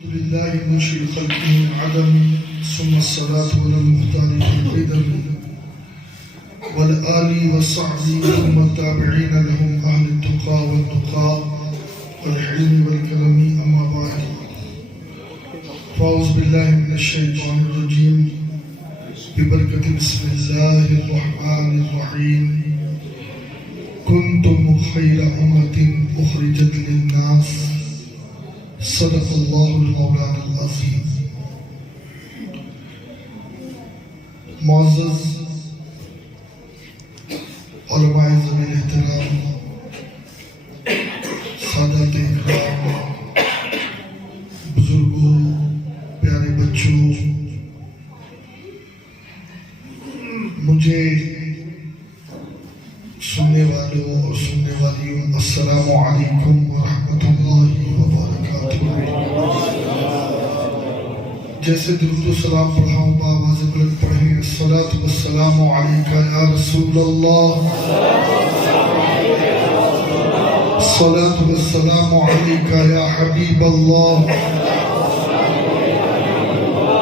الحمد لله منشئ الخلق من عدم ثم الصلاة على المختار في القدم والآل والصحب ثم التابعين لهم أهل التقى والتقى والحلم والكرم أما بعد فأعوذ بالله من الشيطان الرجيم ببركة بسم الله الرحمن الرحيم كنتم خير أمة أخرجت للناس صدق اللہ المولانا العظیم. معزز علماء ذوی الاحترام، سادات اکرام، بزرگوں، پیارے بچوں، مجھے سننے والوں اور سننے والیوں السلام علیکم ورحمۃ اللہ وبرکاتہ. جیسے درود و سلام پڑھاؤں بآواز بلند پڑھیں. الصلاۃ والسلام علیک یا رسول اللہ، الصلاۃ والسلام علیک یا حبیب اللہ،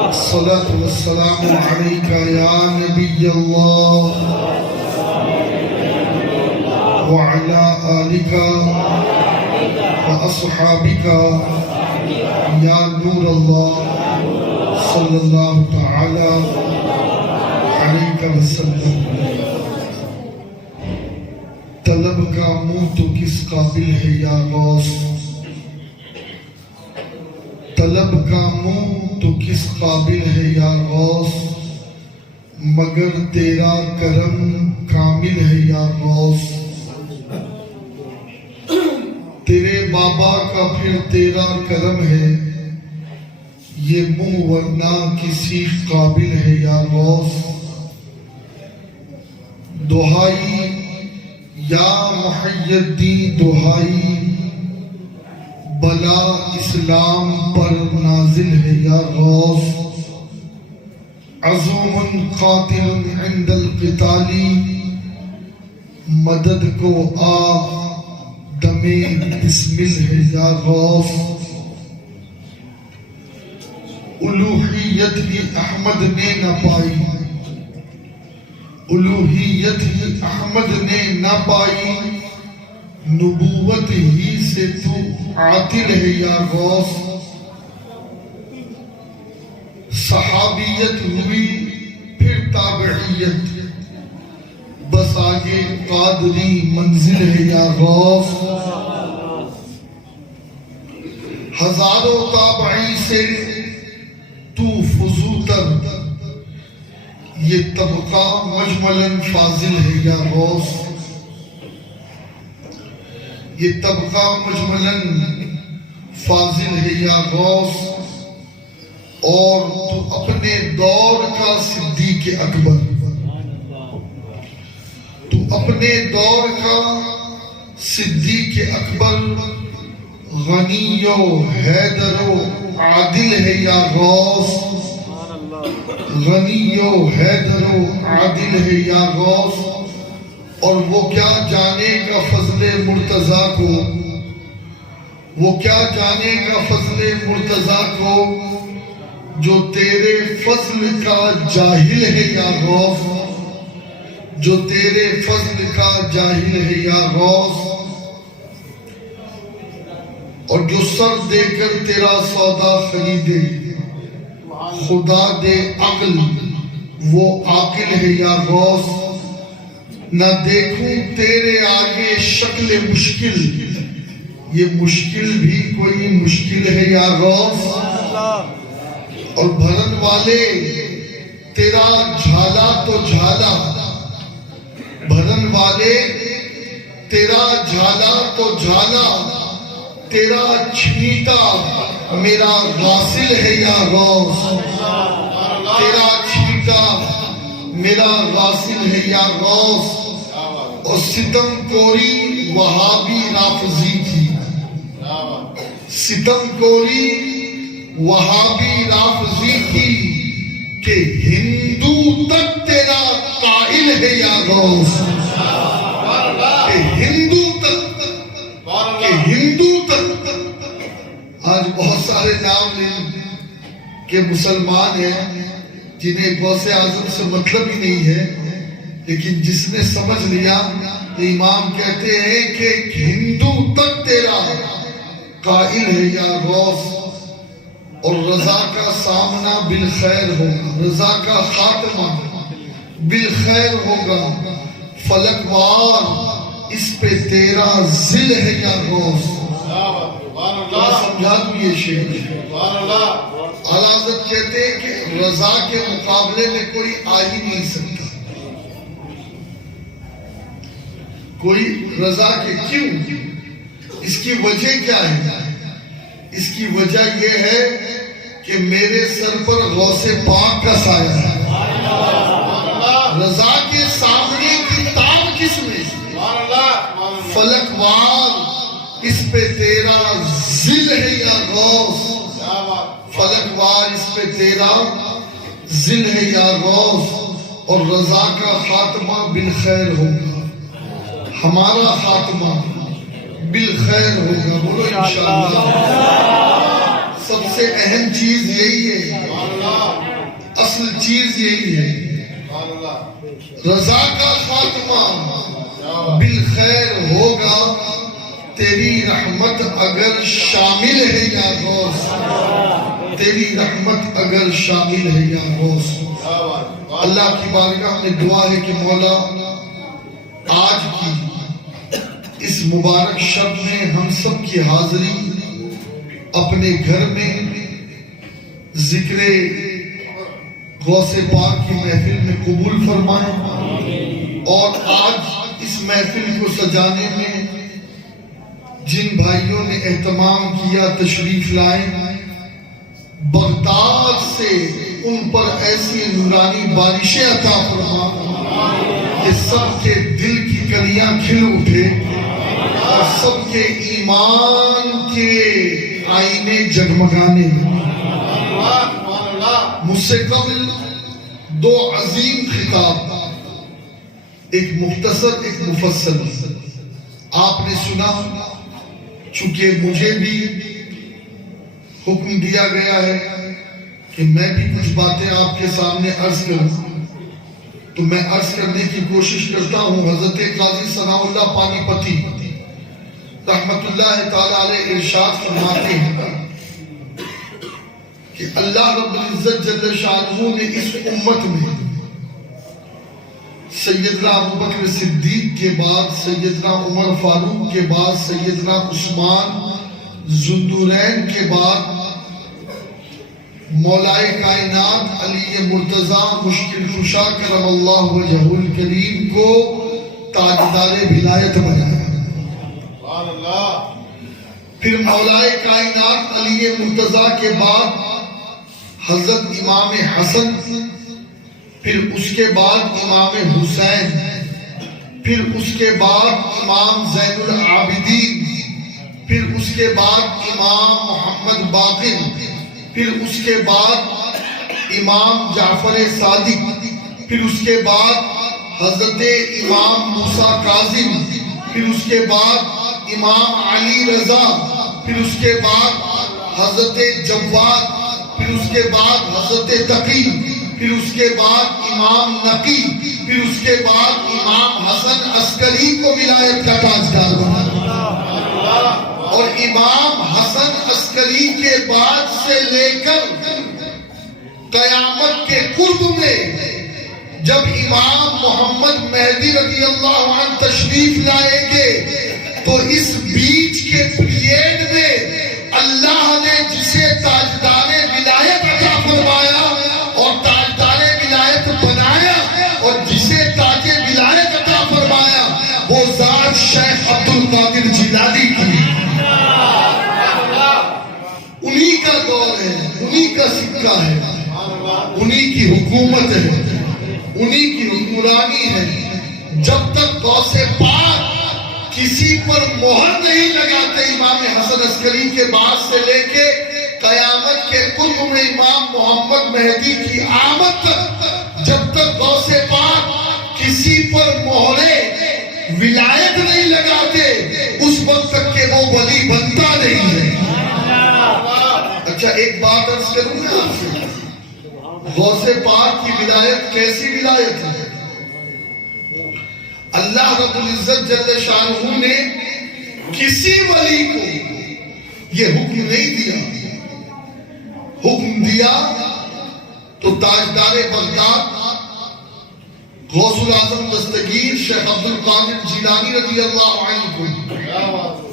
الصلاۃ والسلام علیک یا نبی اللہ وعلى آلك وأصحابك يا نور الله صلى الله تعالى عليك وسلم. طلب کا منہ تو کس قابل ہے یا غوث، طلب کا منہ تو کس قابل ہے یا غوث، مگر تیرا کرم کامل ہے یا غوث. تیرے بابا کا پھر تیرا کرم ہے، یہ منہ ورنہ کسی قابل ہے یا غوث. دہائی یا محی الدین، دہائی بلا اسلام پر نازل ہے یا غوث. عظیم قاتل عند القتال، مدد کو آ دمِ بسمل ہے یا غوث. الوہیت ہی احمد نے نہ پائی، الوہیت ہی احمد نے نہ پائی، نبوت ہی سے تو عاطل ہے یا غوث. صحابیت ہوئی پھر تابعیت، بس آگے قادری منزل ہے یا غوث. ہزاروں تابعی سے تو فضوتر، یہ طبقہ مجملاً فاضل ہے یا غوث. یہ طبقہ مجملاً فاضل ہے یا غوث. اور تو اپنے دور کا صدیق اکبر، تو اپنے دور کا صدیق اکبر، غنی و حیدر و عادل ہے یا غوث. غنی و حیدر و عادل ہے یا غوث. اور وہ کیا جانے گا فضل مرتضیٰ کو، وہ کیا جانے گا فضل مرتضیٰ کو، جو تیرے فضل کا جاہل ہے یا غوث. جو تیرے فضل کا جاہل ہے یا غوث. اور جو سر دے کر تیرا سودا خریدے، خدا دے عقل وہ عاقل ہے یا غوث. نہ دیکھوں تیرے آگے شکل مشکل، یہ مشکل بھی کوئی مشکل ہے یا غوث. اور بھرن والے تیرا جھالا تو جھالا، بھرن والے تیرا جھالا تو جھالا، تیرا چھینٹا میرا غاسل ہے یا غوث. تیرا چھینٹا میرا غاسل ہے یا غوث. اور ستم کوری وہابی رافضی تھی، ستم کوری وہابی رافضی تھی، کہ ہندو تک تیرا قائل ہے یا غوث. کہ ہندو تک، کہ ہندو تک. آج بہت سارے نام لیں کہ مسلمان ہیں جنہیں غوث اعظم سے مطلب ہی نہیں ہے، لیکن جس نے سمجھ لیا تو امام کہتے ہیں کہ ہندو تک تیرا قائل ہے یا غوث، اور رضا کا سامنا بالخیر ہوگا، رضا کا خاتمہ بالخیر ہوگا، فلک وار اس پہ تیرا ذل ہے یا غوث۔ سمجھا دوں یہ شعر۔ اعلیٰ حضرت کہتے ہیں کہ رضا کے مقابلے میں کوئی آ ہی نہیں سکتا، کوئی رضا کے کیوں؟ اس کی وجہ کیا ہے؟ اس کی وجہ یہ ہے کہ میرے سر پر غوث پاک کا سایہ ہے۔ رضا کے سامنے کی تاب کس میں؟ فلک وار اس پہ تیرا ذل ہے یا غوث، فلک وار اس پہ تیرا ذل ہے یا غوث، اور رضا کا خاتمہ بالخیر ہوگا، ہمارا خاتمہ بالخیر ہوگا۔ بولو انشاءاللہ۔ سب سے اہم چیز یہی ہے، اصل چیز یہی ہے، رضا کا خاتمہ بالخیر ہوگا، تیری رحمت اگر شامل ہے یا غوث، تیری رحمت اگر شامل ہے یا غوث۔ اللہ کی بارگاہ میں دعا ہے کہ مولا آج کی اس مبارک شب میں ہم سب کی حاضری اپنے گھر میں ذکر غوث پاک کی محفل میں قبول فرمائیں، اور آج اس محفل کو سجانے میں جن بھائیوں نے اہتمام کیا تشریف لائیں، بغداد سے ان پر ایسی نورانی بارشیں عطا فرما کہ سب کے دل کی کلیاں کھل اٹھے اور سب کے ایمان کے آئینے جگمگانے۔ مجھ سے قبل دو عظیم خطاب، ایک مختصر ایک مفصل، آپ نے سنا۔ چونکہ مجھے بھی حکم دیا گیا ہے کہ میں بھی کچھ باتیں آپ کے سامنے عرض کروں، تو میں عرض کرنے کی کوشش کرتا ہوں۔ حضرت قاضی ثناء اللہ پانی پتی رحمت اللہ تعالی علیہ ارشاد فرماتے ہیں کہ اللہ رب العزت جل شانہ نے اس امت میں سیدنا ابوبکر صدیق کے بعد، سیدنا عمر فاروق کے بعد، سیدنا عثمان ذوالنورین کے بعد مولائے کائنات علی مرتضیٰ مشکل کشا کرم اللہ وجہہ الکریم کو تاجدار ولایت بنایا۔ پھر مولائے کائنات علی مرتضیٰ کے بعد حضرت امام حسن، پھر اس کے بعد امام حسین، پھر اس کے بعد امام زین العابدین، پھر اس کے بعد امام محمد باقر، پھر اس کے بعد امام جعفر صادق، پھر اس کے بعد حضرت امام موسیٰ کاظم، پھر اس کے بعد امام علی رضا، پھر اس کے بعد حضرت جواد، پھر اس کے بعد حضرت تقی، پھر اس کے بعد امام نقی، پھر اس کے بعد امام حسن عسکری کو ولایت کا تاجدار بنا، اور امام حسن عسکری کے بعد سے لے کر قیامت کے قرب میں جب امام محمد مہدی رضی اللہ عنہ تشریف لائیں گے تو اس بیچ کے پیریڈ میں اللہ نے جسے تاجدار ولایت عطا فرمایا اور تاجدار ولایت بنایا اور جسے تاج ولایت عطا فرمایا وہ ذات شیخ عبد القادر جیلانی کی، انہی کا دور ہے، انہی کا سکہ ہے، انہی کی حکومت ہے، انہی کی حکمرانی ہے۔ جب تک غوث پاک کسی پر مہر نہیں لگاتے امام حسن عسکری کے بعد سے لے کے قیامت کے قرب میں امام محمد مہدی کی آمد تک، جب تک غوث پاک کسی پر مہرے ولایت نہیں لگاتے اس وقت تک کہ وہ ولی بنتا نہیں ہے۔ اچھا ایک بات عرض کروں میں آپ سے، غوث پاک کی ولایت کیسی ولایت ہے؟ اللہ رب العزت جل شانہ نے کسی ولی کو یہ حکم نہیں دیا، حکم دیا تو تاجدار بغداد غوث العظم دستگیر شیخ عبد القادر جیلانی رضی اللہ عنہ کو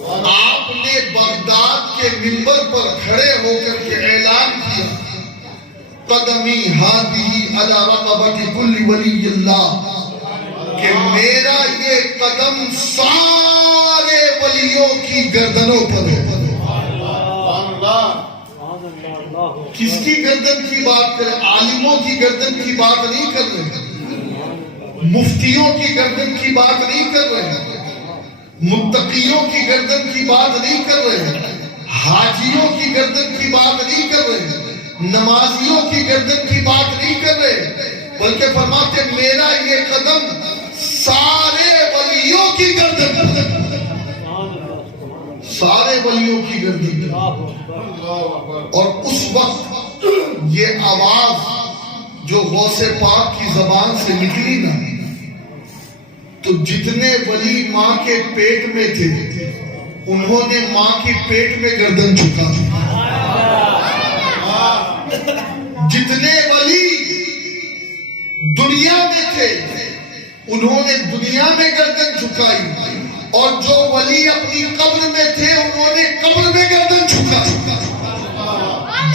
آپ نے بغداد کے منبر پر کھڑے ہو کر کے اعلان کیا، قدمی ہادی علی رقبۃ کل ولی اللہ، کہ میرا یہ قدم سارے ولیوں کی گردنوں پر ہے۔ کس کی گردن کی بات کریں؟ عالموں کی گردن کی بات نہیں کر رہے، مفتیوں کی گردن کی بات نہیں کر رہے، متقیوں کی گردن کی بات نہیں کر رہے، حاجیوں کی گردن کی بات نہیں کر رہے، نمازیوں کی گردن کی بات نہیں کر رہے، بلکہ فرماتے میرا یہ قدم سارے ولیوں کی گردن پر، سارے ولیوں کی گردن پر۔ اور اس وقت یہ آواز جو غوث پاک کی زبان سے نکلی نا، تو جتنے ولی ماں کے پیٹ میں تھے انہوں نے ماں کی پیٹ میں گردن جھکا، جتنے ولی دنیا میں تھے انہوں نے دنیا میں گردن جھکائی، اور جو ولی اپنی قبر میں تھے انہوں نے قبر میں گردن جھکا،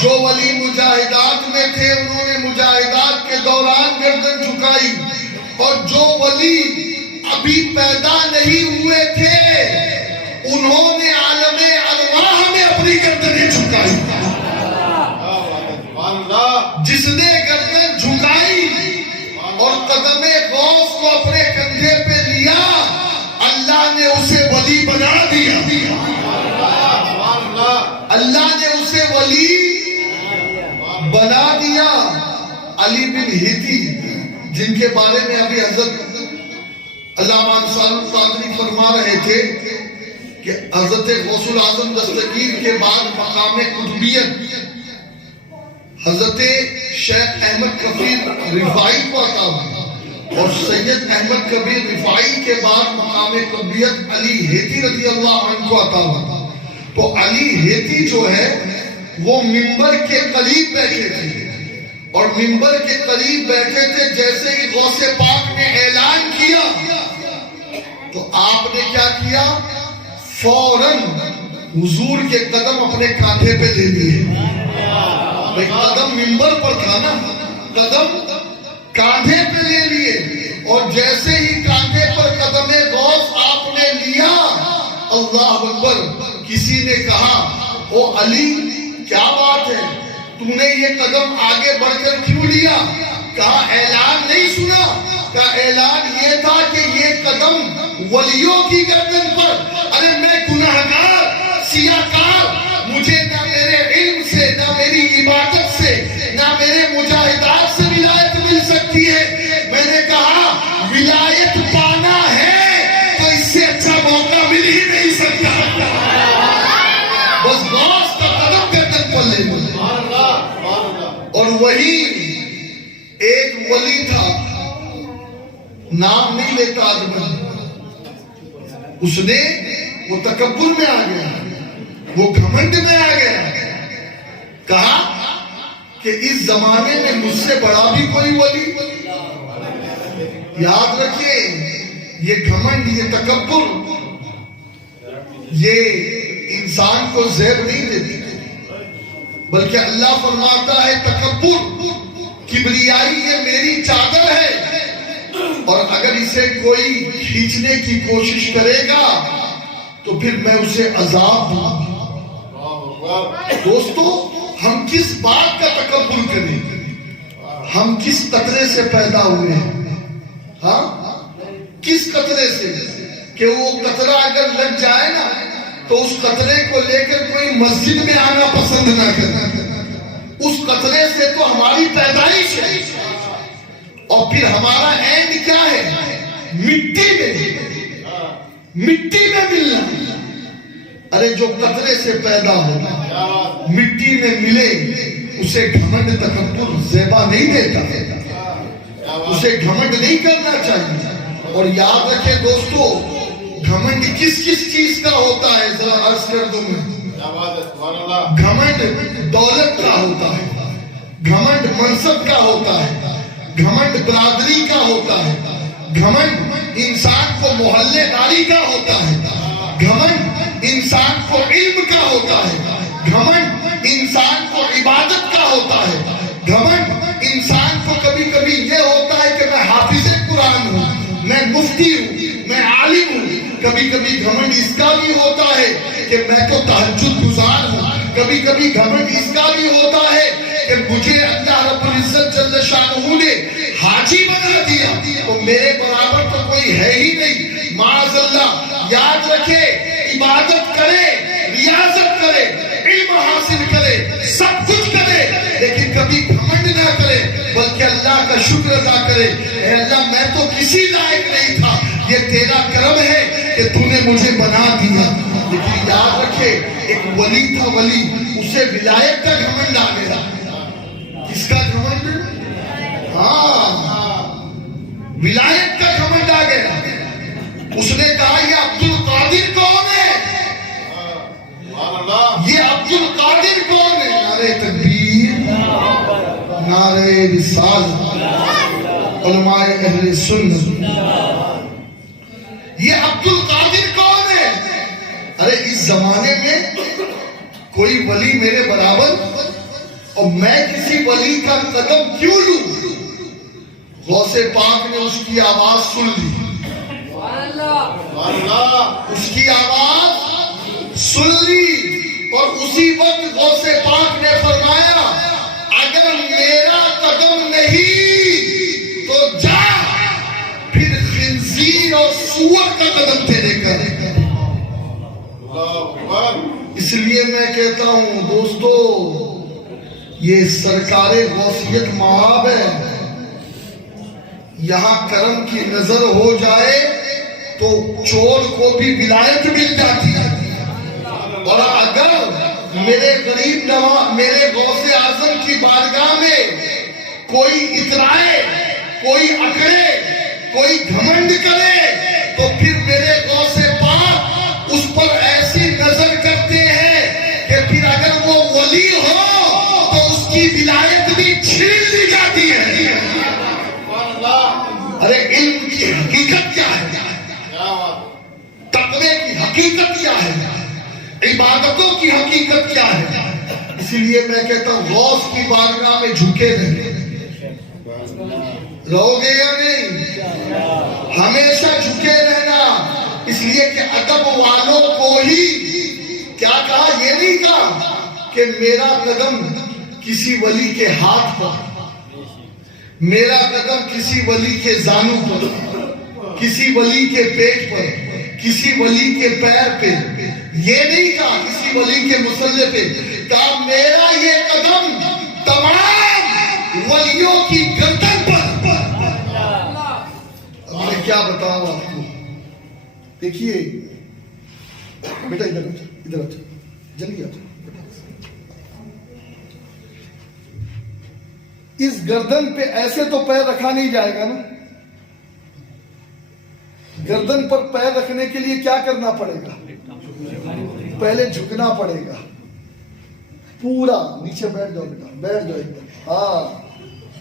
جو ولی مجاہدات میں تھے انہوں نے مجاہدات کے دوران گردن جھکائی، اور جو ولی ابھی پیدا نہیں ہوئے تھے انہوں نے عالم ارواح میں اپنی گردنیں جھکائی۔ جس نے گردن جھکائی اور قدم غوث کو اپنے کندھے پہ لیا، اللہ نے اسے ولی بنا دیا، اللہ نے اسے ولی بنا دیا۔ علی بن ہیتی جن کے بارے میں ابھی حضرت علامہ انصار القادری فرما رہے تھے کہ حضرت غوث العظم دستگیر کے بعد مقام قطبیت حضرت شیخ احمد کبیر رفاعی کو عطا ہوئی، اور سید احمد کبیر رفاعی کے بعد مقام قطبیت علی ہیتی رضی اللہ عنہ کو عطا ہوا۔ تو علی ہیتی جو ہے وہ منبر کے قریب بیٹھے تھے، اور منبر کے قریب بیٹھے تھے، جیسے ہی غوث پاک نے اعلان کیا تو آپ نے کیا کیا؟ فوراً حضور کے قدم اپنے کاندھے پہ لے لیے۔ قدم منبر پر تھا نا، قدم کاندھے پہ لے لیے، اور جیسے ہی کاندھے پر قدم غوث آپ نے لیا، اللہ اکبر، کسی نے کہا او علی کیا بات ہے، تم نے یہ قدم آگے بڑھ کر کیوں لیا؟ کہا اعلان نہیں سنا؟ کہا اعلان یہ تھا کہ یہ قدم ولیوں کی گردن پر۔ ارے میں گناہگار سیاہکار، مجھے نہ میرے علم سے، نہ میری عبادت سے، نہ میرے مجاہدات سے ولایت مل سکتی ہے۔ میں نے کہا ولایت پانا ہے تو اس سے اچھا موقع مل ہی نہیں سکتا، بس غوث کا قدم گردن پر لے لو۔ اور وہی ایک ولی تھا، نام نہیں لیتا آدمی، اس نے وہ تکبر میں آ گیا، وہ گھمنڈ میں آ گیا، کہا کہ اس زمانے میں مجھ سے بڑا بھی کوئی ولی۔ یاد رکھیے یہ گھمنڈ، یہ تکبر، یہ انسان کو زیب نہیں دیتی، بلکہ اللہ فرماتا ہے تکبر، کبریائی یہ میری چادر ہے، اور اگر اسے کوئی کھینچنے کی کوشش کرے گا تو پھر میں اسے عذاب دوں گا۔ دوستو ہم کس بات کا تکبر کریں؟ ہم کس قطرے سے پیدا ہوئے ہیں؟ ہاں کس قطرے سے کہ وہ قطرہ اگر لگ جائے نا تو اس قطرے کو لے کر کوئی مسجد میں آنا پسند نہ کرنا۔ اس قطرے سے تو ہماری پیدائش ہے، اور پھر ہمارا اینڈ کیا ہے؟ مٹی میں، مٹی میں ملنا۔ ارے جو قطرے سے پیدا ہونا مٹی میں ملے اسے گھمنڈ تکبر زیبا نہیں دیتا، اسے گھمنڈ نہیں کرنا چاہیے۔ اور یاد رکھے دوستو، گھمنڈ کس کس چیز کا ہوتا ہے ذرا عرض کر دوں میں۔ گھمنڈ دولت کا ہوتا ہے، گھمنڈ منصب کا ہوتا ہے، گھمنڈ برادری کا ہوتا ہے، گھمنڈ انسان کو محلے داری کا ہوتا ہے، گھمنڈ انسان کو علم کا ہوتا ہے، گھمنڈ انسان کو عبادت کا ہوتا ہے، گھمنڈ انسان کو کبھی کبھی یہ ہوتا ہے کہ میں حافظ قرآن ہوں، میں مفتی ہوں، میں عالم ہوں۔ کبھی کبھی گھمنڈ اس کا بھی ہوتا ہے کہ میں تو تہجد گزار ہوں۔ کبھی کبھی گھمنڈ اس کا بھی ہوتا ہے کہ مجھے اللہ رب العزت جل شانہ نے حاجی بنا دیا تو میرے برابر تو کوئی ہے ہی نہیں۔ معاذ اللہ، یاد رکھے، عبادت کرے، ریاضت کرے، علم حاصل کرے، سب کچھ کرے، لیکن کبھی گھمنڈ نہ کرے، بلکہ اللہ کا شکر ادا کرے۔ اے اللہ، میں تو کسی لائق نہیں تھا، یہ تیرا کرم ہے کہ تو نے مجھے بنا دیا۔ لیکن یاد رکھے، ایک ولی تھا، ولی، اسے ولایت کا گھمنڈ آ گیا۔ کس کا گھمنڈ؟ ہاں، ولایت کا گھمنڈ آ گیا۔ اس نے کہا یہ عبد القادر کون ہے؟ یہ عبد القادر کون ہے؟ نعرہ تکبیر، نعرہ رسالت، علماء اہل سنت۔ یہ عبد القادر کون ہے؟ ارے اس زمانے میں کوئی ولی میرے برابر، اور میں کسی ولی کا قدم کیوں لوں؟ غوث پاک نے اس کی آواز سن لی، اس کی آواز سن لی، اور اسی وقت غوث پاک نے فرمایا اگر میرا قدم نہیں تو جا، پھر خنزیر اور سور کا قدم تیرے کرے گا۔ اس لیے میں کہتا ہوں دوستو، یہ سرکار غوثیت مآب ہے۔ یہاں کرم کی نظر ہو جائے تو چور کو بھی ولایت مل جاتی ہے، اور اگر میرے غریب نواز، میرے غوث اعظم کی بارگاہ میں کوئی اترائے، کوئی اکڑے، کوئی گھمنڈ کرے، تو پھر میرے غوث پاک اس پر ایسی نظر کرتے ہیں کہ پھر اگر وہ ولی ہو تو اس کی ولایت بھی چھین لی جاتی ہے۔ ارے علم کی حقیقت کیا ہے؟ تقوی کی حقیقت کیا ہے؟ عبادتوں کی حقیقت کیا ہے؟ اسی لیے میں کہتا ہوں غوث کی بارگاہ میں جھکے رہے، رہو گے یا نہیں؟ ہمیشہ جھکے رہنا، اس لیے کہ ادب والوں کو ہی کیا کہا؟ یہ نہیں کہا کہ میرا قدم کسی ولی کے ہاتھ پر، میرا قدم کسی ولی کے زانو پر، کسی ولی کے پیٹ پر، کسی ولی کے پیر پہ، یہ نہیں کہا کسی ولی کے مسلح پہ، کہا میرا یہ قدم تمام ولیوں کی گردن پر۔ اب میں کیا بتاؤں آپ کو؟ دیکھیے بیٹا، ادھر ادھر جلدی آ، اس گردن پہ ایسے تو پیر رکھا نہیں جائے گا نا۔ گردن پر پیر رکھنے کے لیے کیا کرنا پڑے گا؟ پہلے جھکنا پڑے گا، پورا نیچے بیٹھ جاؤ بیٹا، بیٹھ جاؤ ایک دم، ہاں،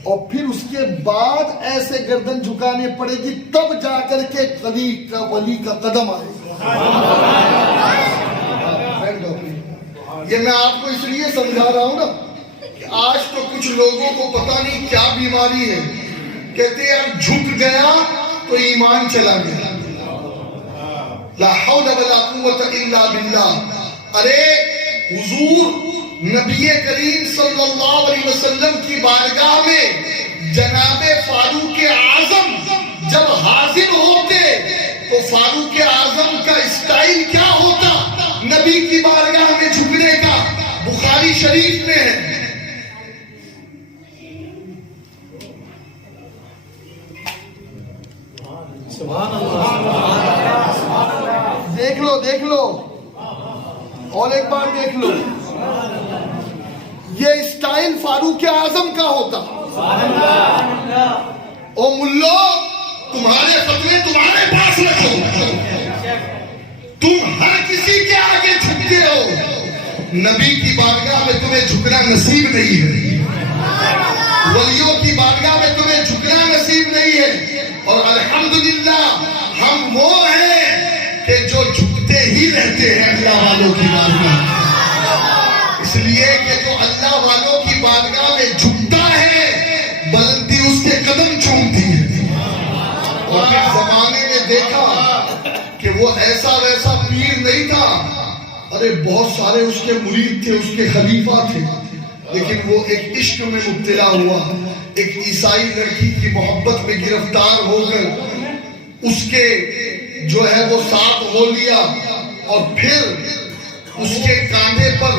اور پھر اس کے بعد ایسے گردن جھکانے پڑے گی، تب جا کر کے ولی کا قدم آئے گا۔ بیٹھ جاؤ۔ یہ میں آپ کو اس لیے سمجھا رہا ہوں نا کہ آج تو کچھ لوگوں کو پتہ نہیں کیا بیماری ہے، کہتے ہیں یار جھک گیا تو ایمان چلا گیا، لا حول ولا قوت الا باللہ۔ ارے حضور نبی کریم صلی اللہ علیہ وسلم کی بارگاہ میں جناب فاروق اعظم جب حاضر ہوتے تو فاروق اعظم کا اسٹائل کیا ہوتا نبی کی بارگاہ میں جھکنے کا؟ بخاری شریف میں ہے۔ دیکھ لو اور ایک بار دیکھ لو، یہ اسٹائل فاروق اعظم کا ہوتا. او ملو تمہارے فتوے تمہارے پاس رکھو, تم ہر کسی کے آگے جھکتے ہو, نبی کی بارگاہ میں تمہیں جھکنا نصیب نہیں ہے, ولیوں کی بارگاہ میں تمہیں جھکنا نصیب نہیں ہے. اور الحمدللہ ہم وہ ہیں کہ جو جھکتے ہی رہتے ہیں اللہ والوں کی بارگاہ, اس لیے کہ جو اللہ والوں کی بارگاہ میں جھکتا ہے بلندی اس کے قدم چومتی ہے. اور پھر زمانے میں دیکھا کہ وہ ایسا ویسا پیر نہیں تھا, ارے بہت سارے اس کے مرید تھے, اس کے خلیفہ تھے, لیکن وہ ایک عشق میں مبتلا ہوا, ایک عیسائی لڑکی کی محبت میں گرفتار ہو کر اس کے جو ہے وہ ساتھ ہو لیا, اور پھر اس کے کاندھے پر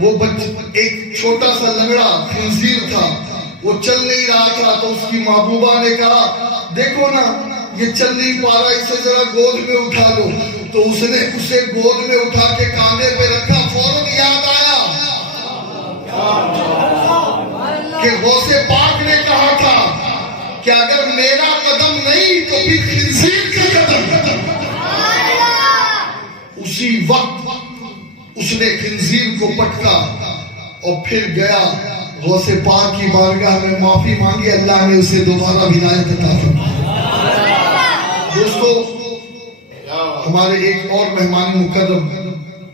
وہ ایک چھوٹا سا لنگڑا خنزیر تھا, وہ چل نہیں رہا تھا. تو اس کی محبوبہ نے کہا دیکھو نا یہ چل نہیں پا رہا, اسے ذرا گود میں اٹھا لو. تو اس نے اسے گود میں اٹھا کے کاندھے پہ رکھا. فوراً یاد آیا کہ غوث پاک نے کہا تھا کہ اگر میرا قدم نہیں تو پھر خنزیر کا قدم. اسی وقت اس نے خنزیر کو پٹکا اور پھر گیا غوث پاک کی بارگاہ میں معافی مانگی, اللہ نے اسے دوبارہ ہدایت عطا فرمائی. دوستو ہمارے ایک اور مہمان مکرم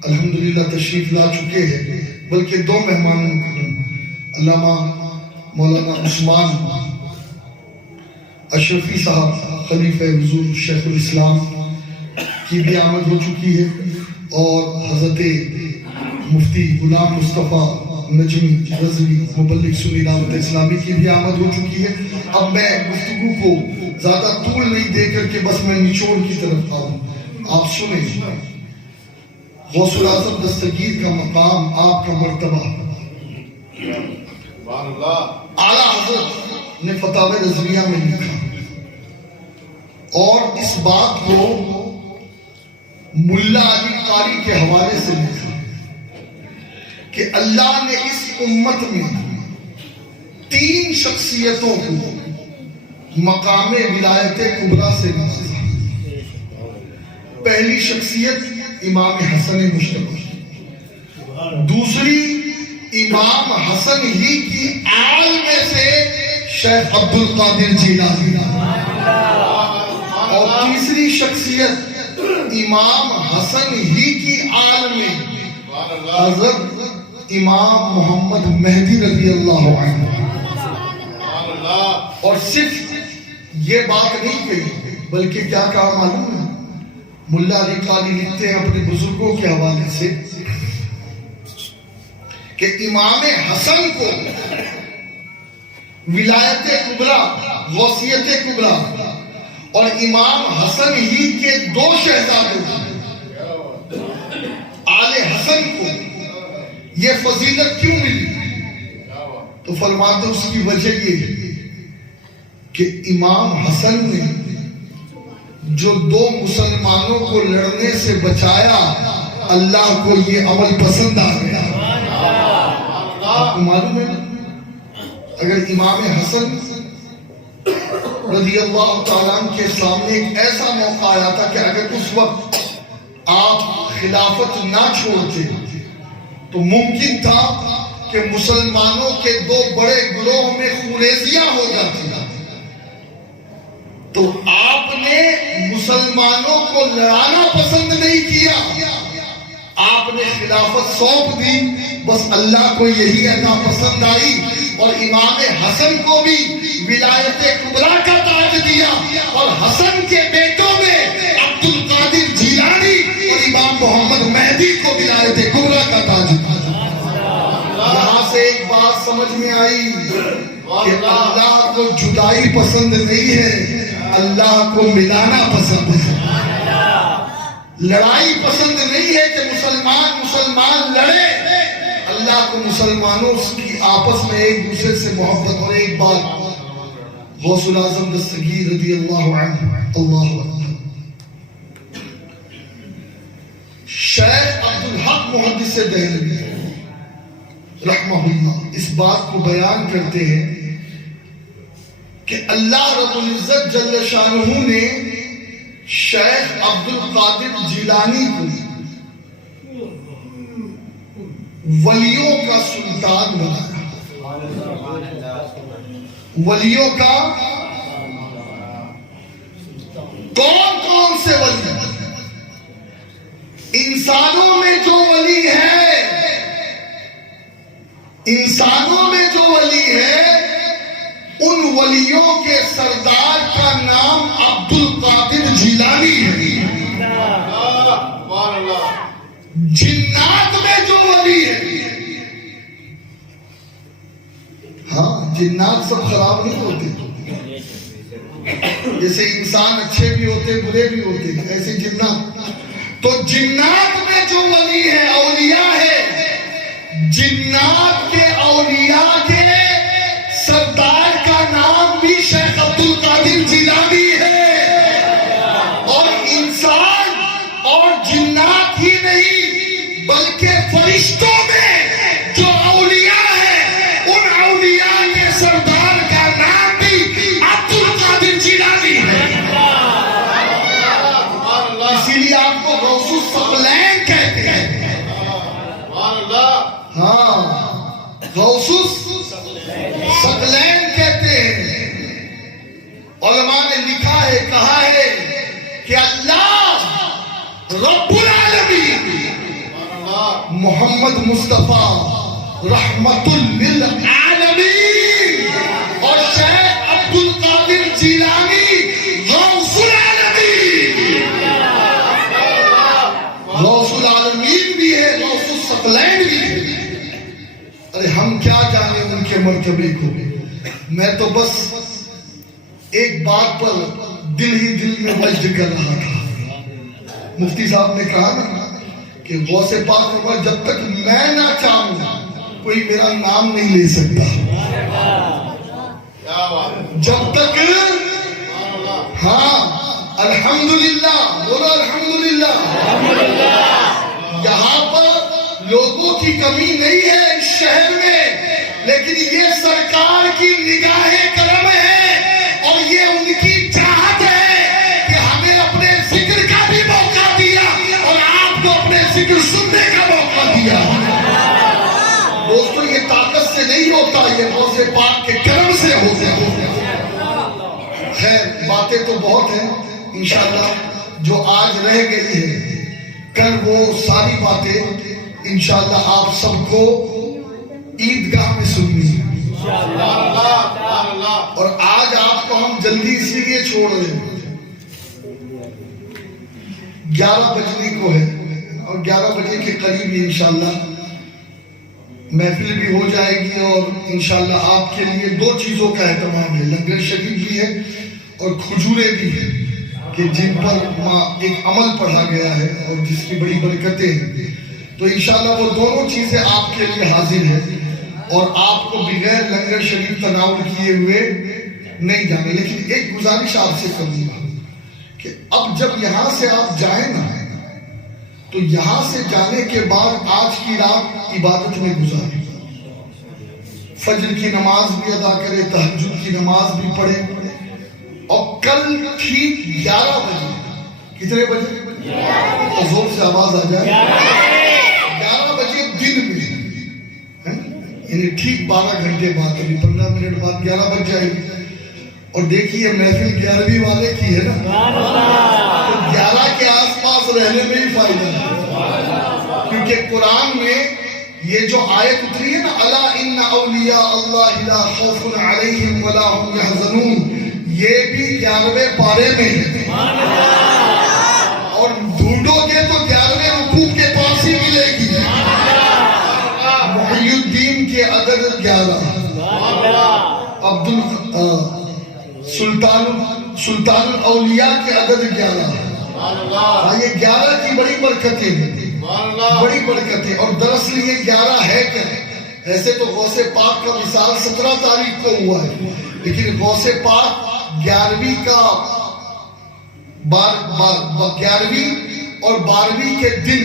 الحمدللہ تشریف لا چکے ہیں, بلکہ دو مہمان مکرم, علامہ مولانا عثمان اشرفی صاحب خلیفہ حضور شیخ الاسلام کی بھی آمد ہو چکی ہے, اور حضرت مفتی غلام مصطفیٰ نجمی رضوی مبلغ سنی دعوت اسلامی کی بھی آمد ہو چکی ہے. اب میں گفتگو کو زیادہ طول نہیں دے کر کے بس میں نچوڑ کی طرف آؤں. آپ سنیں, غوث الاعظم دستگیر کا مقام, آپ کا مرتبہ, اعلیٰ حضرت نے فتاوی رضویہ میں لکھا, اور اس بات کو ملا علی قاری کے حوالے سے لکھا کہ اللہ نے اس امت میں 3 شخصیتوں کو مقام ولایت کبریٰ سے نوازا. پہلی شخصیت امام حسن مشتبہ, دوسری امام حسن ہی کی آل میں سے شیخ عبد القادر جیلانی, اور تیسری شخصیت امام حسن ہی کی آل میں حضرت امام محمد مہدی رضی اللہ عنہ. اور صرف یہ بات نہیں کہی بلکہ کیا کہا معلوم ہے, ملا علی قاری لکھتے ہیں اپنے بزرگوں کے حوالے سے کہ امام حسن کو ولایت کبریٰ, غوثیت کبریٰ, اور امام حسن ہی کے 2 شہزادے آل حسن کو یہ فضیلت کیوں ملی؟ تو فرماتے اس کی وجہ یہ ہے کہ امام حسن نے جو 2 مسلمانوں کو لڑنے سے بچایا, اللہ کو یہ عمل پسند آ گیا. آپ کو معلوم ہے اگر امام حسن رضی اللہ تعالیٰ عنہ کے سامنے ایک ایسا موقع آیا تھا کہ اگر اس وقت آپ خلافت نہ چھوڑتے تو ممکن تھا کہ مسلمانوں کے 2 بڑے گروہ میں خونریزیاں ہو جاتی, تو آپ نے مسلمانوں کو لڑانا پسند نہیں کیا, آپ نے خلافت سونپ دی. بس اللہ کو یہی عطا پسند آئی, اور امام حسن کو بھی ولایت کبریٰ کا تاج دیا, اور حسن کے بیٹوں میں عبد القادر جیلانی اور امام محمد مہدی کو ولایت کبریٰ کا تاج دیا. یہاں سے ایک بات سمجھ میں آئی کہ اللہ کو جدائی پسند نہیں ہے, اللہ کو ملانا پسند ہے. لڑائی پسند نہیں ہے کہ مسلمان لڑے, اللہ کو مسلمانوں کی آپس میں ایک دوسرے سے محبت. اور ایک بات غوث الاعظم دستگیر رضی اللہ عنہ, اللہ اکبر, شیخ عبدالحق محدث دہلوی رحمہ اللہ اس بات کو بیان کرتے ہیں کہ اللہ رب العزت جل شانہ نے شیخ عبد القادر جیلانی کو ولیوں کا سلطان بنایا. ولیوں کا کون کون سے ولی؟ انسانوں میں جو ولی ہے، انسانوں میں جو ولی ہے ان ولیوں کے سردار کا نام عبد القادر جیلانی ہے. جنات میں جو ولی ہے، ہاں جنات سب خراب نہیں ہوتے، جیسے انسان اچھے بھی ہوتے برے بھی ہوتے، ایسے جنات. تو جنات میں جو ولی ہے، اولیاء ہے، جنات کے اولیاء کے سردار کا نام بھی شیخ عبد القادر جیلانی ہے. اور انسان اور جنات ہی نہیں بلکہ فرشتوں میں جو اولیاء ہیں ان اولیاء کے سردار کا نام بھی عبد القادر جیلانی ہے. اسی لیے آپ کو غوث الثقلین کہتے ہیں. ہاں غوث الثقلین کہتے ہیں. علماء نے لکھا ہے، کہا ہے کہ اللہ رب العالمین محمد مصطفیٰ رحمت للعالمین اور شیخ عبد القادر جیلانی غوث العالمین. غوث العالمین بھی ہے، غوث الثقلین بھی ہے. ارے ہم کیا جانے ان کے مرتبے کو. میں تو بس ایک بات پر دل ہی دل میں وجد کر رہا تھا. مفتی صاحب نے کہا نا کہ غوث پاک عمر جب تک میں نہ چاہوں کوئی میرا نام نہیں لے سکتا. جب تک ہاں الحمدللہ بولو الحمدللہ. یہاں پر لوگوں کی کمی نہیں ہے اس شہر میں، لیکن یہ سرکار کی نگاہ کرم ہے اور یہ ان کی چاہت ہے کہ ہمیں اپنے ذکر کا بھی موقع دیا اور آپ کو اپنے ذکر سننے کا موقع دیا. دوستو یہ طاقت سے نہیں ہوتا، یہ غوث پاک کے کرم سے ہوتا ہے. خیر باتیں تو بہت ہیں، انشاءاللہ جو آج رہ گئی ہے کل وہ ساری باتیں انشاءاللہ آپ سب کو عیدگاہ میں سننی ہے. اور آج آپ کو ہم جلدی اسی لیے چھوڑ رہے ہیں، 11 بجنے کو ہے اور 11 بجے کے قریب انشاءاللہ محفل بھی ہو جائے گی. اور انشاءاللہ آپ کے لیے 2 چیزوں کا اہتمام ہے، لنگر شریف بھی ہے اور کھجورے بھی ہیں کہ جن پر ایک عمل پڑھا گیا ہے اور جس کی بڑی برکتیں ہیں. تو انشاءاللہ وہ دونوں چیزیں آپ کے لیے حاضر ہیں اور آپ کو بغیر لنگر شریف تناول کیے ہوئے نہیں جانے. لیکن ایک گزارش آپ سے کروں گا کہ اب جب یہاں سے آپ جائیں نا تو یہاں سے جانے کے بعد آج کی رات عبادت میں گزاریں، فجر کی نماز بھی ادا کرے، تہجد کی نماز بھی پڑھے. اور کل ٹھیک 11 بجے، کتنے بجے؟ زور سے آواز آ جائے. 11 بجے دن میں، یعنی ٹھیک 12 گھنٹے بعد، ابھی 15 منٹ بعد 11 بج جائے گی. اور دیکھیے محفل 11ویں والے کی ہے نا، تو 11 کے آس پاس رہنے میں ہی فائدہ ہے. کیونکہ قرآن میں یہ جو آیت اتری ہے نا، الا ان اولیاء اللہ لا خوف علیہم ولا هم يحزنون، یہ بھی 11ویں پارے میں ہے. اور ڈھونڈو گے تو 11ویں رکوع کے پاس ہی ملے گی. محی الدین کے عدد 11، سلطان الاولیاء کے عدد 11. یہ 11 کی بڑی برکتیں ہیں، بڑی برکتیں. اور دراصل یہ 11 ہے کیا؟ ایسے تو غوث پاک کا وصال 17 تاریخ کو ہوا ہے، لیکن غوث پاک 11ویں کا 11ویں اور 12ویں کے دن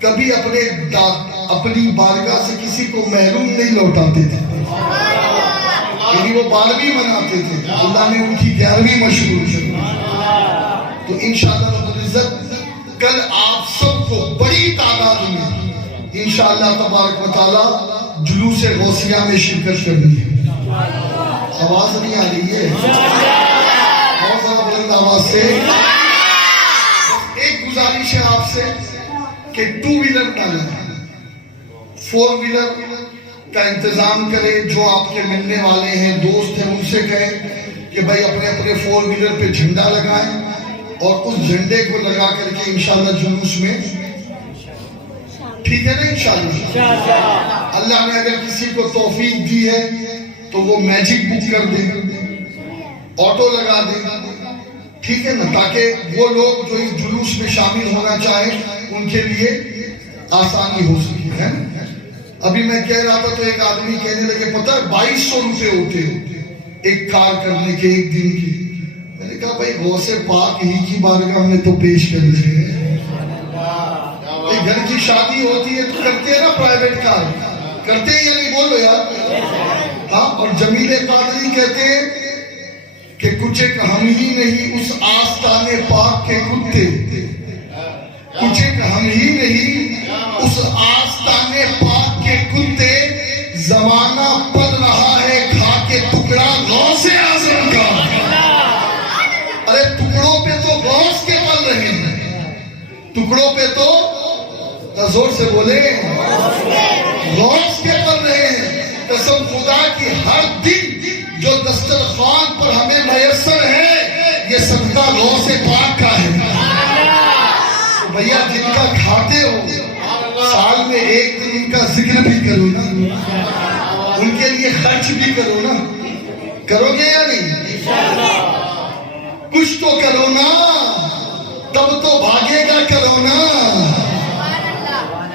کبھی اپنے اپنی بارگاہ سے کسی کو محروم نہیں لوٹاتے تھے، یعنی وہ 12ویں مناتے تھے، اللہ نے ان کی 11ویں مشہور کی۔ تو انشاءاللہ رب العزت کل آپ سب کو بڑی تعداد میں انشاءاللہ تبارک و تعالی جلوس غوثیہ میں شرکت کرنی ہے۔ آواز نہیں آ رہی ہے؟ بہت زیادہ بلند آواز سے ایک گزارش ہے آپ سے کہ 2 ویلر نہ لیں، 4 ویلر کا انتظام کریں۔ جو آپ کے ملنے والے ہیں، دوست ہیں، ان سے کہیں کہ بھائی اپنے اپنے 4 ویلر پہ جھنڈا لگائیں اور اس جھنڈے کو لگا کر کے انشاءاللہ جلوس میں، ٹھیک ہے نا انشاءاللہ؟ اللہ نے اگر کسی کو توفیق دی ہے تو وہ میجک بک کر دے، آٹو لگا دے، ٹھیک ہے نا، تاکہ وہ لوگ جو اس جلوس میں شامل ہونا چاہیں ان کے لیے آسانی ہو سکے ہے۔ ابھی میں کہہ رہا تھا تو ایک آدمی کہنے لگے پتہ ہے 2200 روپے ہوتے ایک کار کرنے کے ایک دن کی۔ میں نے کہا بھائی غوث پاک ہی کی بارگاہ میں تو پیش کر رہے ہیں، گھر کی شادی ہوتی ہے تو کرتے ہیں نا پرائیویٹ کار، کرتے ہیں یا نہیں بولو یار؟ ہاں، اور جمیل قادری کہتے ہیں کہ کچھ ایک ہم ہی نہیں اس آستانے پاک کے کتے، کچھ ایک ہم ہی نہیں اس آستانے پاک کے کتے، زمانہ پل رہا ہے کھا کے ٹکڑا غوث اعظم کا۔ ارے ٹکڑوں پہ تو غوث کے پل رہے ہیں، ٹکڑوں پہ تو زور سے بولے غوث کے پل رہے ہیں۔ قسم خدا کی ہر دن جو دسترخوان پر ہمیں میسر ہے یہ صدقہ غوث پاک کا ہے۔ بھیا جن کا کھاتے ہو سال میں ایک دن ان کا ذکر بھی کرو نا، ان کے لیے خرچ بھی کرو نا، کرو گے یا نہیں؟ کچھ تو کرو نا، تب تو بھاگے گا کرونا،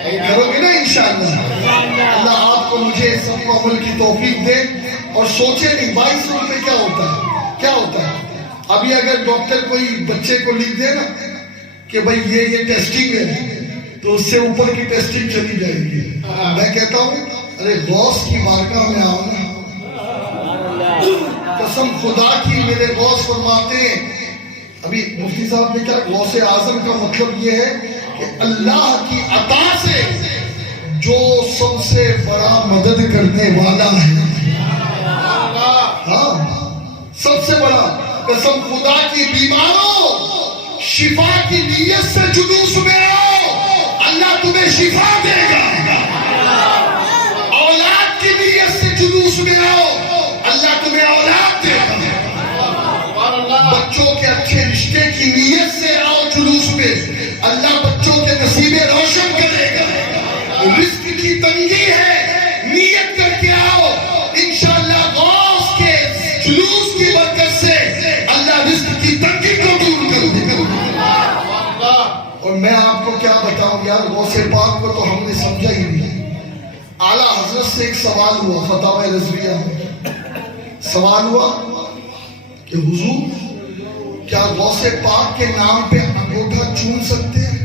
کرو گے نا انشاءاللہ۔ اللہ آپ کو مجھے سب کو عمل کی توفیق دے اور سوچے نہیں 2200 روپے کیا ہوتا ہے، کیا ہوتا ہے۔ ابھی اگر ڈاکٹر کوئی بچے کو لکھ دے نا کہ بھائی یہ ٹیسٹنگ ہے تو اس سے اوپر کی ٹیسٹنگ چلی جائے گی، میں کہتا ہوں ارے غوث کی بارگاہ میں آؤ نا۔ قسم خدا کی میرے غوث فرماتے ہیں، ابھی مفتی صاحب نے کیا، غوث اعظم کا مطلب یہ ہے کہ اللہ کی عطا سے جو سب سے بڑا مدد کرنے والا ہے، ہاں سب سے بڑا۔ قسم خدا کی بیماروں شفا کی نیت سے جلوس میں آؤ، اللہ تمہیں شفا دے گا۔ اولاد کی نیت سے جلوس میں آؤ، اللہ تمہیں اولاد دے گا۔ بچوں کے اچھے رشتے کی نیت سے آؤ جلوس میں، اللہ بچوں کے نصیبیں روشن کرے گا۔ رزق کی تنگی ہے، نیت کر کے آؤ، انشاءاللہ غوث کے جلوس کی برکت سے اللہ رزق کی تنگی کو دور کر دے گا۔ اور میں آپ کو کیا بتاؤں یار، غوث پاک کو تو ہم نے سمجھا ہی نہیں۔ اعلیٰ حضرت سے ایک سوال ہوا فتاوی رضویہ میں، سوال ہوا کہ حضور کیا غوث پاک کے نام پہ انگوٹھا چوم سکتے ہیں؟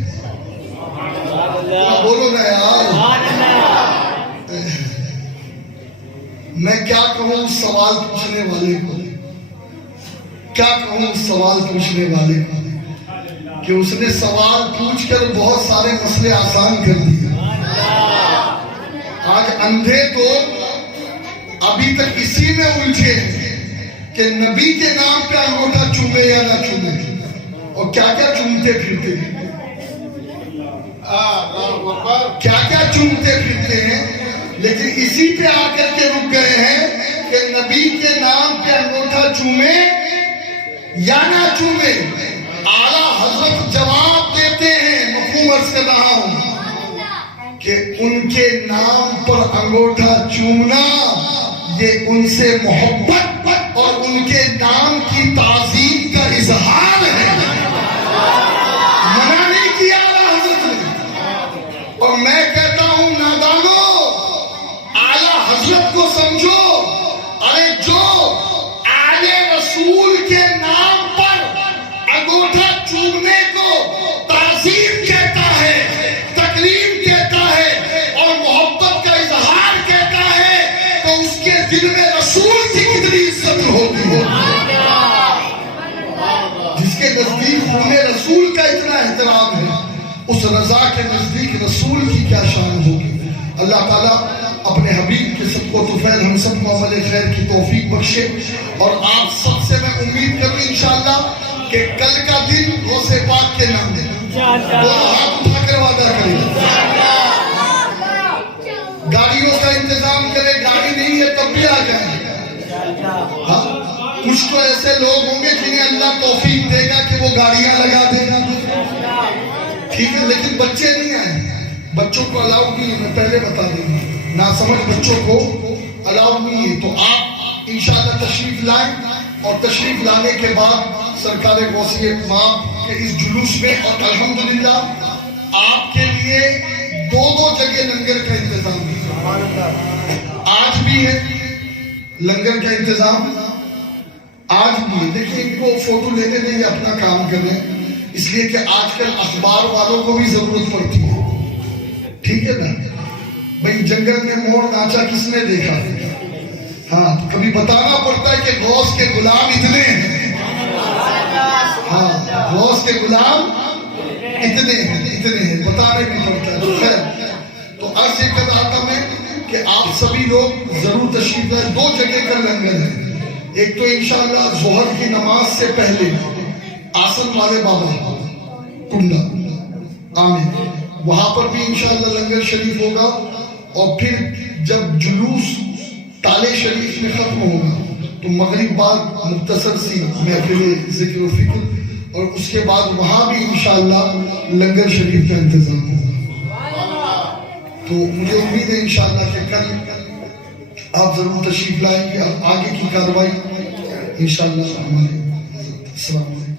بولو نا یار، میں کیا کہوں سوال پوچھنے والے کو، کیا کہوں سوال پوچھنے والے کو کہ اس نے سوال پوچھ کر بہت سارے مسئلے آسان کر دیے۔ آج اندھے تو ابھی تک اسی میں الجھے کہ نبی کے نام پہ انگوٹھا چومے یا نہ چومے، اور کیا کیا چومتے پھرتے ہیں، کیا کیا چومتے پھرتے ہیں، لیکن اسی پہ آ کر کے رک گئے ہیں کہ نبی کے نام پہ انگوٹھا چومے یا نہ چومے۔ اعلیٰ حضرت جواب دیتے ہیں، مفہوم عرض کر رہا ہوں کہ ان کے نام پر انگوٹھا چومنا یہ ان سے محبت اور ان کے نام کی تعظیم کا اظہار ہے، منع نہیں کیا اعلیٰ حضرت نے۔ اور میں کہتا ہوں نادانو، اعلیٰ حضرت کو سمجھو، ارے جو آل رسول کے نام پر انگوٹھا چومنے کو تعظیم کہتا ہے، تکریم کہتا ہے اور دل میں رسول کی کتنی عزت ہوتی ہے، جس کے نزدیک خون رسول کا اتنا احترام ہے، اس رضا کے نزدیک رسول کی کیا شان ہوگی۔ اللہ تعالیٰ اپنے حبیب کے صدقہ و طفیل ہم سب کو عمل خیر کی توفیق بخشے، اور آپ سب سے میں امید کروں انشاءاللہ کہ کل کا دن غوث پاک کے نام دے، دونوں ہاتھ اٹھا کر وعدہ کریں، گاڑیوں کا انتظام کرے، گاڑی نہیں ہے تب بھی آ جائیں۔ ہاں کچھ تو ایسے لوگ ہوں گے جنہیں اللہ توفیق دے گا کہ وہ گاڑیاں لگا دے گا، ٹھیک ہے، لیکن بچے نہیں آئے، بچوں کو الاؤ نہیں ہے، میں پہلے بتا دوں گا، ناسمجھ بچوں کو الاؤ نہیں ہے۔ تو آپ انشاءاللہ تشریف لائیں، اور تشریف لانے کے بعد سرکار غوثیہ پاک کے اس جلوس میں، اور الحمدللہ آپ کے لیے دو جگہ لنگر کا انتظام ہے، آج بھی ہے لنگر کا انتظام، آج بھی ہے۔ دیکھیں ان کو فوٹو لینے دیں، یہ اپنا کام کر رہے ہیں، اس لیے کہ آج کل اخبار والوں کو بھی ضرورت پڑتی ہے، ٹھیک ہے نا بھائی، جنگل میں مور ناچا کس نے دیکھا ہے؟ ہاں کبھی بتانا پڑتا ہے کہ غوث کے غلام اتنے ہیں، ہاں غوث کے غلام اتنے ہیں بتانے بھی پڑتا ہے۔ تو خیر، تو عرض یہ کر رہا تھا میں کہ آپ سبھی لوگ ضرور تشریف لائیں، دو جگہ کا لنگر ہے، ایک تو انشاءاللہ ظہر کی نماز سے پہلے آسن والے بابا کنڈا آمین، وہاں پر بھی انشاءاللہ لنگر شریف ہوگا، اور پھر جب جلوس تالے شریف میں ختم ہوگا تو مغرب بعد مختصر سی محفل ذکر و فکر، اور اس کے بعد وہاں بھی انشاءاللہ لنگر شریف کا انتظام ہوگا۔ تو مجھے امید ہے انشاءاللہ کہ کل آپ ضرور تشریف لائیں گے، اب آگے کی کارروائی انشاءاللہ ہمارے۔ السلام علیکم۔